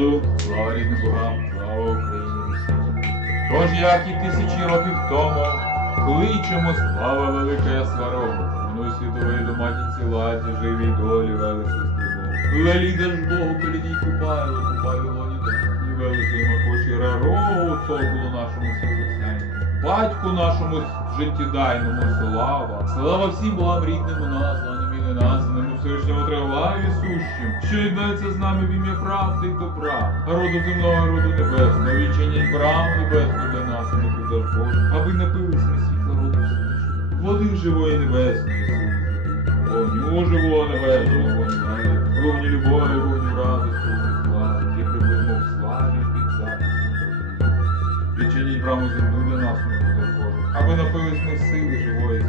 народу, слава рідним богам, слава Україні. Тож, як і тисячі років тому, кличемо слава велика сварогу, Воно світової до матінці ладі, живій долі, величності Богу. Леліда ж Богу, передій купаю, купаю лоні і великий макоші рарогу, соколу нашому світлосяйному. Батьку нашому життєдайному слава. Слава всім богам рідним названим і неназваним у Всевишньому триваю сущим, що єднається з нами в ім'я правди і добра, роду земного, роду небесного, вічення брам небесну для нас, і ми даж Боже, аби напились ми світла роду Всевишнього, води живої небесної вогню живого небесного, вогню, вогню любові, вогню радості, вогню слави, і прибудемо браму землю для нас, ми Боже, аби напились ми сили живої